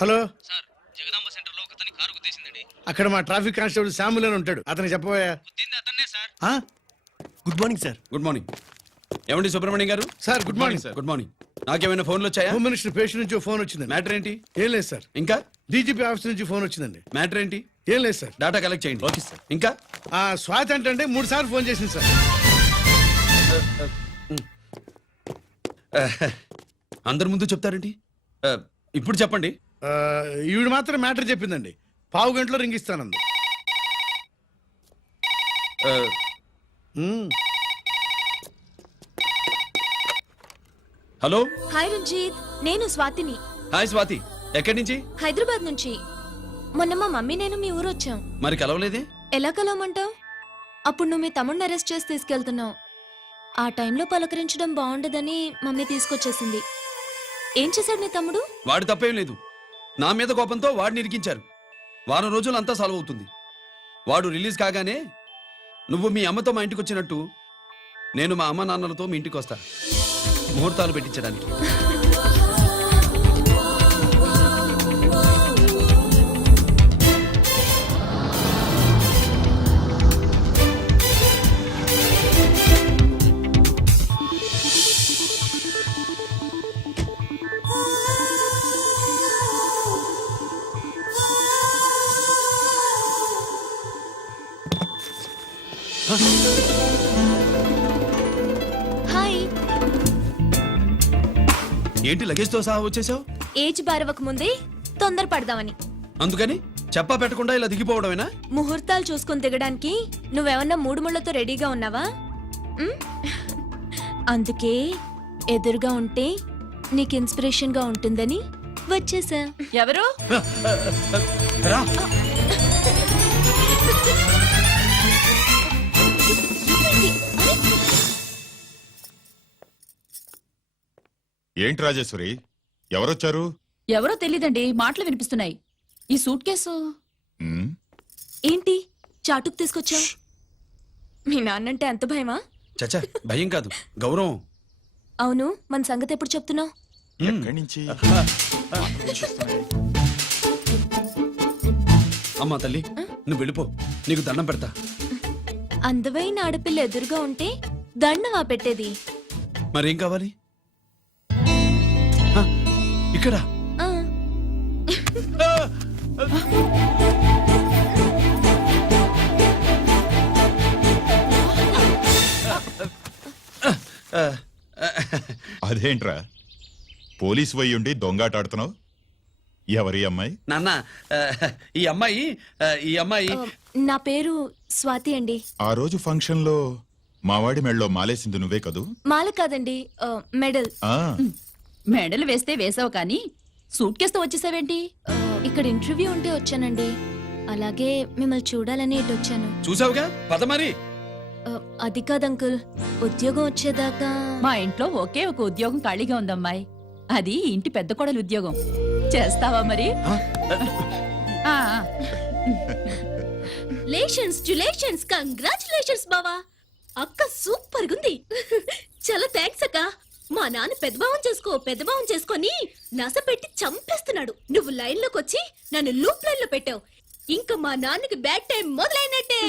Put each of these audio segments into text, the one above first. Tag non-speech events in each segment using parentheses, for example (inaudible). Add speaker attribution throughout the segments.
Speaker 1: Hello.
Speaker 2: Sir Jagadamba సెంటర్లో ఒకతని car గుద్దేసిందండి.
Speaker 1: అక్కడ మా ట్రాఫిక్ కానిస్టేబుల్ శామ్యుల్ అని ఉంటాడు. అతను చెప్పబోయా?
Speaker 2: గుద్దింది అతన్నే సార్.
Speaker 1: ఆ?
Speaker 3: Good morning sir.
Speaker 4: Good morning. ఏమండి సుబ్రహ్మణ్యం గారు?
Speaker 1: Sir good morning sir.
Speaker 4: Good morning. నాకేమైనా ఫోన్లు వచ్చాయా?
Speaker 1: హోమ్ మినిస్టర్ పేషెంట్ నుంచి ఫోన్ వచ్చిందండి.
Speaker 4: మ్యాటర్ ఏంటి?
Speaker 1: ఏం లేదు సార్.
Speaker 4: ఇంకా?
Speaker 1: డీజీపీ ఆఫీస్ నుంచి ఫోన్ వచ్చిందండి.
Speaker 4: మ్యాటర్ ఏంటి?
Speaker 1: ఏం లేదు సార్.
Speaker 4: డేటా కలెక్ట్ చేయండి. Okay sir. ఇంకా?
Speaker 1: ఆ స్వాతి అంటే మూడు సార్లు ఫోన్ చేసింది సార్.
Speaker 4: అందరి ముందు చెప్తారేంటి? ఆ, ఇప్పుడు చెప్పండి.
Speaker 1: ఈవిడ మాత్రం మ్యాటర్ చెప్పిందండి. పావు గంటలో రింగ్ ఇస్తానంది.
Speaker 4: హలో?
Speaker 5: హాయ్ రంజిత్ నేను స్వాతిని.
Speaker 4: హాయ్ స్వాతి ఎక్కడి నుంచి?
Speaker 5: హైదరాబాద్ నుంచి. మొన్న మా మమ్మీ నేను మీ ఊరు వచ్చాం
Speaker 4: మరి కలవలేదే?
Speaker 5: ఎలా కలవమంటావు? అప్పుడు నువ్వు మీ తమ్ముడిని అరెస్ట్ చేసి తీసుకెళ్తున్నావు. ఆ టైంలో పలకరించడం బాగుండదని మమ్మీ తీసుకొచ్చేసింది. ఏం చేశాడు నీ తమ్ముడు?
Speaker 4: వాడి తప్పేం లేదు. నా మీద కోపంతో వాడిని ఇరికించారు వారం రోజులు అంతా సాల్వ్ అవుతుంది వాడు రిలీజ్ కాగానే నువ్వు మీ అమ్మతో మా ఇంటికి వచ్చినట్టు నేను మా అమ్మ నాన్నలతో మీ ఇంటికి వస్తా ముహూర్తాలు పెట్టించడానికి.
Speaker 5: హాయ్.
Speaker 4: ఏంటి లగేజ్తో సహా వచ్చేసావు?
Speaker 5: ఏజ్ బారవక ముందే తొందర పడదామని
Speaker 4: అందుకని చెప్పా పెట్టకుండా ఇలా దిగిపోవడమేనా?
Speaker 5: ముహూర్తాలు చూసుకొని దిగడానికి నువ్వేమన్నా మూడు ముళ్ళతో రెడీగా ఉన్నావా? ఉమ్? అందుకే ఎదురుగా ఉంటే నీకు ఇన్స్పిరేషన్గా ఉంటుందని వచ్చేసా.
Speaker 6: ఎవరు?
Speaker 4: రా.
Speaker 7: ఏంటి రాజేశ్వరి? ఎవరొచ్చారు?
Speaker 6: ఎవరో తెలీదండి మాటలు వినిపిస్తున్నాయి. ఈ సూట్ కేసు?
Speaker 7: ఉమ్,
Speaker 5: ఏంటి? చాటుకు తీసుకొచ్చా మీ నాన్నంటే అంత భయమా?
Speaker 4: చచ్చా భయం కాదు. గౌరవం.
Speaker 5: అవును మన సంగతి ఎప్పుడు చెప్తున్నావు?
Speaker 7: ఎక్కడి నుంచి?
Speaker 4: అమ్మా తల్లి నువ్వు వెళ్ళిపో. నీకు దండం పెడతా.
Speaker 5: అందమైన ఆడపిల్ల ఎదురుగా ఉంటే దండవా పెట్టేది.
Speaker 4: మరేం కావాలి? ఇక్కడ.
Speaker 5: ఆ,
Speaker 7: అదేంట్రా? పోలీస్ వై ఉండి దొంగాటాడుతున్నావు? ఎవరి అమ్మాయి?
Speaker 4: నాన్న ఆ, ఈ అమ్మాయి ఆ, ఈ అమ్మాయి.
Speaker 5: ఆ, నా పేరు స్వాతి అండి.
Speaker 7: ఆ రోజు ఫంక్షన్లో మావాడి మెళ్ళలో మాలేసింది నువ్వే కదూ?
Speaker 5: మాల కాదండి ఆ, మెడల్.
Speaker 7: ఆ.
Speaker 6: మెడలు వేస్తే వేసావు కానీ సూట్ కేసుతో వచ్చేసావేంటి?
Speaker 5: ఇక్కడ ఇంటర్వ్యూ ఉంటే వచ్చానండి. అలాగే మిమ్మల్ని చూడాలని ఇటు వచ్చాను.
Speaker 4: చూసావుగా? పద మరి.
Speaker 5: అది కాదు అంకుల్. ఉద్యోగం వచ్చేదాకా.
Speaker 6: మా ఇంట్లో ఒకే ఒక ఉద్యోగం ఖాళీగా ఉందమ్మాయి. అది ఇంటి పెద్ద కోడలు ఉద్యోగం. చేస్తావా మరి.
Speaker 8: లేషన్స్ జులేషన్స్ కంగ్రాచులేషన్స్ బావా. అక్క సూపర్ గుంది చాలా థ్యాంక్స్ అక్క. మా నాన్న పెద్దభావం చేసుకో పెద్దభావం చేసుకొని నస పెట్టి చంపేస్తున్నాడు. నువ్వు లైన్లోకి వచ్చి నన్ను లూప్ లైన్లో పెట్టావు. ఇంకా మా నాన్నకి బ్యాడ్ టైం మొదలైనట్టే.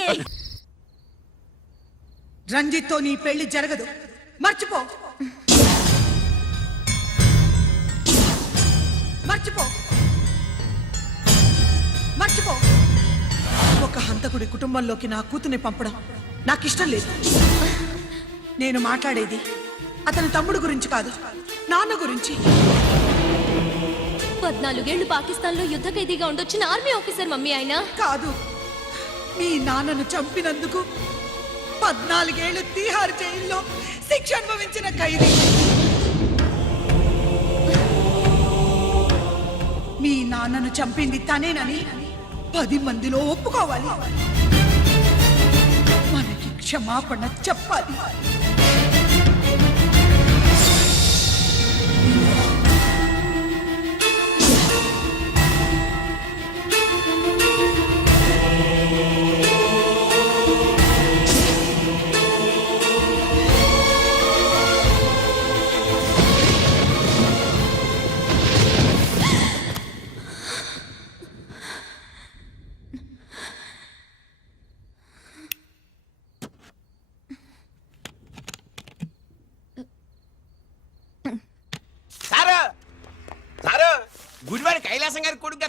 Speaker 9: రంజిత్తో నీ పెళ్ళి జరగదు. మర్చిపో. మర్చిపో. మర్చిపో. ఒక హంతకుడి కుటుంబంలోకి నా కూతుర్ని పంపడం నాకు ఇష్టం లేదు. నేను మాట్లాడేది అతని తమ్ముడు గురించి కాదు నాన్న గురించి.
Speaker 5: పద్నాలుగేళ్ళు పాకిస్తాన్లో యుద్ధ ఖైదీగా ఉండొచ్చిన ఆర్మీ ఆఫీసర్ మమ్మీ ఆయన.
Speaker 9: కాదు మీ నాన్నను చంపినందుకు పద్నాలుగేళ్ళు తీహార్ జైల్లో శిక్ష అనుభవించిన ఖైదీ. మీ నాన్నను చంపింది తనేనని పది మందిలో ఒప్పుకోవాలి. మనకి క్షమాపణ చెప్పాలి.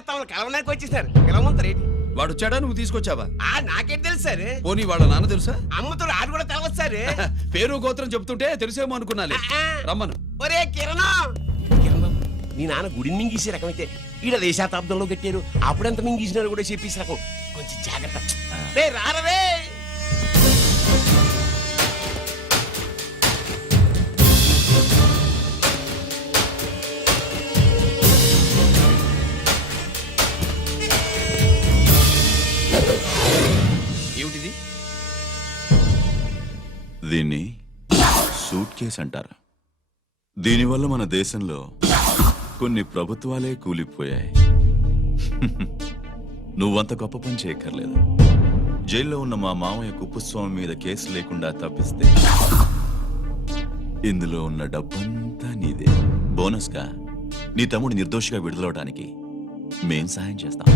Speaker 10: తమను కలవడానికి వచ్చేసారు. పిలవమంటారు ఏంటి
Speaker 4: వాడు వచ్చాడా? నువ్వు తీసుకొచ్చావా?
Speaker 10: ఆ నాకేం తెలుసు సార్.
Speaker 4: పోనీ వాళ్ళ నాన్న తెలుసా?
Speaker 10: అమ్మతో ఆడు కూడా తెలవచ్చు సార్. (laughs)
Speaker 4: పేరు గోత్రం చెప్తుంటే తెలిసేమో అనుకున్నాలే. రమ్మను.
Speaker 10: ఒరే కిరణ్. కిరణ్ బాబు, నీ నాన్న గుడిని మింగేసే రకమైతే ఈడ ఏ శతాబ్దంలో కట్టారు. అప్పుడెంత మింగేసినారు కూడా చెప్పేసి రకం. కొంచెం జాగ్రత్త. రే రారవే
Speaker 7: సూట్ అంటారు. దీనివల్ల మన దేశంలో కొన్ని ప్రభుత్వాలే కూలిపోయాయి. (laughs) నువ్వంత గొప్ప పని చేయక్కర్లేదు. జైల్లో ఉన్న మా మామయ్య కుప్పస్వామి మీద కేసు లేకుండా తప్పిస్తే ఇందులో ఉన్న డబ్బంతా నీదే. బోనస్గా నీ తమ్ముడు నిర్దోషిగా విడుదలవడానికి మేం సహాయం చేస్తాం.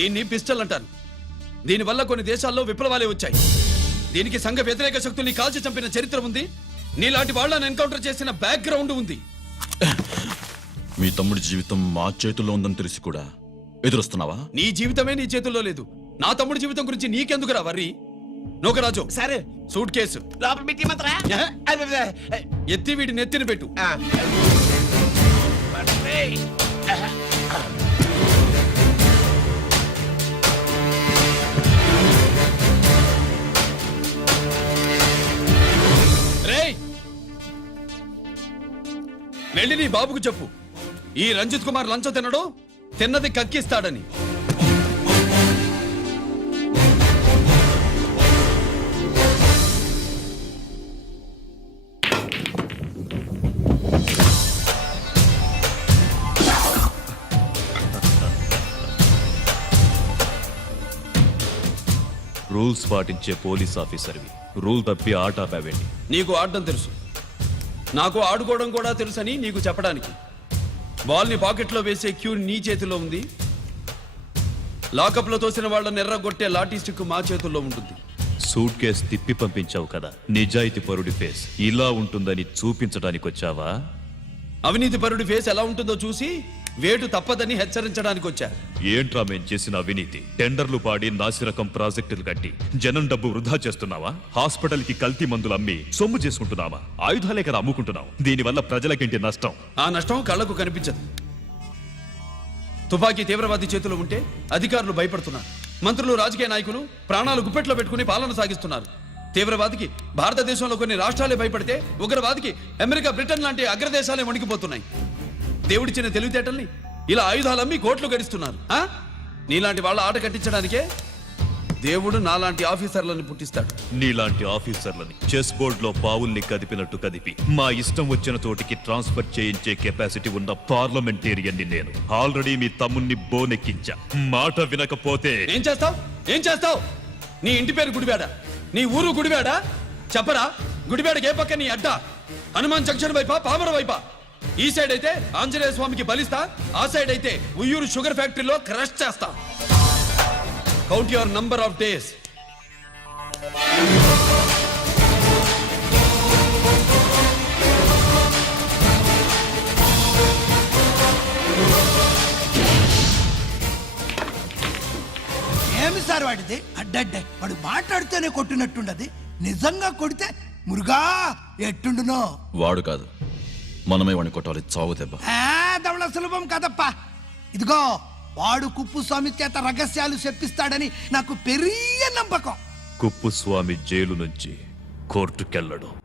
Speaker 4: దీన్ని పిస్టల్ అంటారు. దీనివల్ల కొన్ని దేశాల్లో విప్లవాలే వచ్చాయి. దీనికి సంఘ వ్యతిరేక శక్తుల్ని కాల్చి చంపిన చరిత్ర ఉంది. నీలాంటి వాళ్ళని ఎన్కౌంటర్ చేసిన బ్యాక్గ్రౌండ్ ఉంది.
Speaker 7: మీ తమ్ముడి జీవితం మా చేతుల్లో ఉందని తెలిసి కూడా ఎదురొస్తున్నావా?
Speaker 4: నీ జీవితమే నీ చేతుల్లో లేదు. నా తమ్ముడి జీవితం గురించి నీకెందుకురా వర్రి? నోకరాజు.
Speaker 10: సరే.
Speaker 4: Suitcase.
Speaker 10: లోపల పెట్టి మంత్రా.
Speaker 4: ఏ? ఎత్తి వీడి నెత్తిన పెట్టు. వెళ్ళి నీ బాబుకు చెప్పు. ఈ రంజిత్ కుమార్ లంచం తినడు తిన్నది కక్కిస్తాడని.
Speaker 11: రూల్స్ పాటించే పోలీస్ ఆఫీసర్వి. రూల్ తప్పి ఆట ఆపావేంటి?
Speaker 4: నీకు ఆడడం తెలుసు. నాకు ఆడుకోవడం కూడా తెలుసని నీకు చెప్పడానికి. బాల్ని పాకెట్లో వేసే క్యూ నీ చేతిలో ఉంది. లాకప్లో తోసిన వాళ్ళని ఎర్రగొట్టే లాఠీ స్టిక్ మా చేతుల్లో ఉంటుంది.
Speaker 11: సూట్ కేస్ తిప్పి పంపించావు కదా. నిజాయితీ పరుడి ఫేస్ ఇలా ఉంటుందని చూపించడానికి వచ్చావా
Speaker 4: అవినీతి పరుడి ఫేస్ ఎలా ఉంటుందో చూసి వేటు తప్పదని హెచ్చరించడానికి వచ్చా.
Speaker 11: ఏంట్రా మేం చేసిన అవినీతి? టెండర్లు పాడి నాసిరకం ప్రాజెక్టులు కట్టి జనం డబ్బు వృధా చేస్తున్నావా? హాస్పిటల్కి కల్తీ మందులు అమ్మి సొమ్ము చేసుకుంటున్నావా? ఆయుధాలే కదా అమ్ముకుంటున్నావు. దీనివల్ల ప్రజలకేంటి నష్టం?
Speaker 4: ఆ నష్టం కళ్ళకు కనిపించదు. తుపాకీ తీవ్రవాది చేతిలో ఉంటే అధికారులు భయపడుతున్నారు. మంత్రులు రాజకీయ నాయకులు ప్రాణాలు గుప్పెట్లో పెట్టుకుని పాలన సాగిస్తున్నారు. తీవ్రవాదికి భారతదేశంలో కొన్ని రాష్ట్రాలే భయపడితే ఉగ్రవాదికి అమెరికా బ్రిటన్ లాంటి అగ్రదేశాలే వణికిపోతున్నాయి. దేవుడిచ్చిన తెలివితేటల్ని ఇలా ఆయుధాలు అమ్మి కోట్లు గడిస్తున్నారు. ఆ? నీలాంటి వాళ్ళ ఆట కట్టించడానికే దేవుడు నాలాంటి ఆఫీసర్లను పుట్టిస్తాడు.
Speaker 11: నీలాంటి ఆఫీసర్లని చెస్ బోర్డ్లో పావుల్ని కదిపినట్టు కదిపి మా ఇష్టం వచ్చిన చోటికి ట్రాన్స్ఫర్ చేయించే కెపాసిటీ ఉన్న పార్లమెంటేరియన్ని నేను ఆల్రెడీ మీ తమ్ముణ్ణి బోనెక్కించా. మాట వినకపోతే
Speaker 4: ఏం చేస్తావ్? ఏం చేస్తావ్? నీ ఇంటి పేరు గుడివాడ నీ ఊరు గుడివాడ చెప్పరా? గుడివాడకి ఏ పక్క నీ అడ్డ? హనుమాన్ జంక్షన్ వైపా పామర వైపా? ఈ సైడ్ అయితే ఆంజనేయ స్వామికి బలిస్తా ఆ సైడ్ అయితే ఉయ్యూరు షుగర్ ఫ్యాక్టరీలో క్రష్ చేస్తా. Count your number of days
Speaker 1: ఏమి సార్ వాడిది? అడ్డడ్డే. వాడు మాట్లాడితేనే కొట్టినట్టుండది. నిజంగా కొడితే మురుగా ఎట్టుండునో.
Speaker 7: వాడు కాదు. మనమే వాడిని కొట్టాలి. చావు దెబ్బ.
Speaker 1: దవళ సులభం కదప్పా. ఇదిగో వాడు కుప్పు స్వామి చేత రహస్యాలు చెప్పిస్తాడని నాకు పెరియ నమ్మకం.
Speaker 11: కుప్పుస్వామి జైలు నుంచి కోర్టుకెళ్ళడు.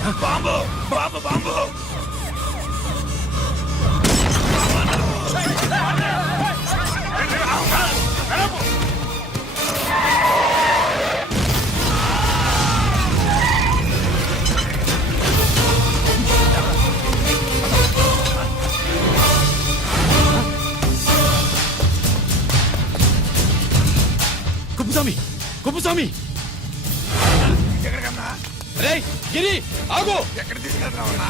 Speaker 12: Bombo! Bombo! Bombo!
Speaker 4: 고부삼이! 고부삼이! తీసుకెళ్తున్నావు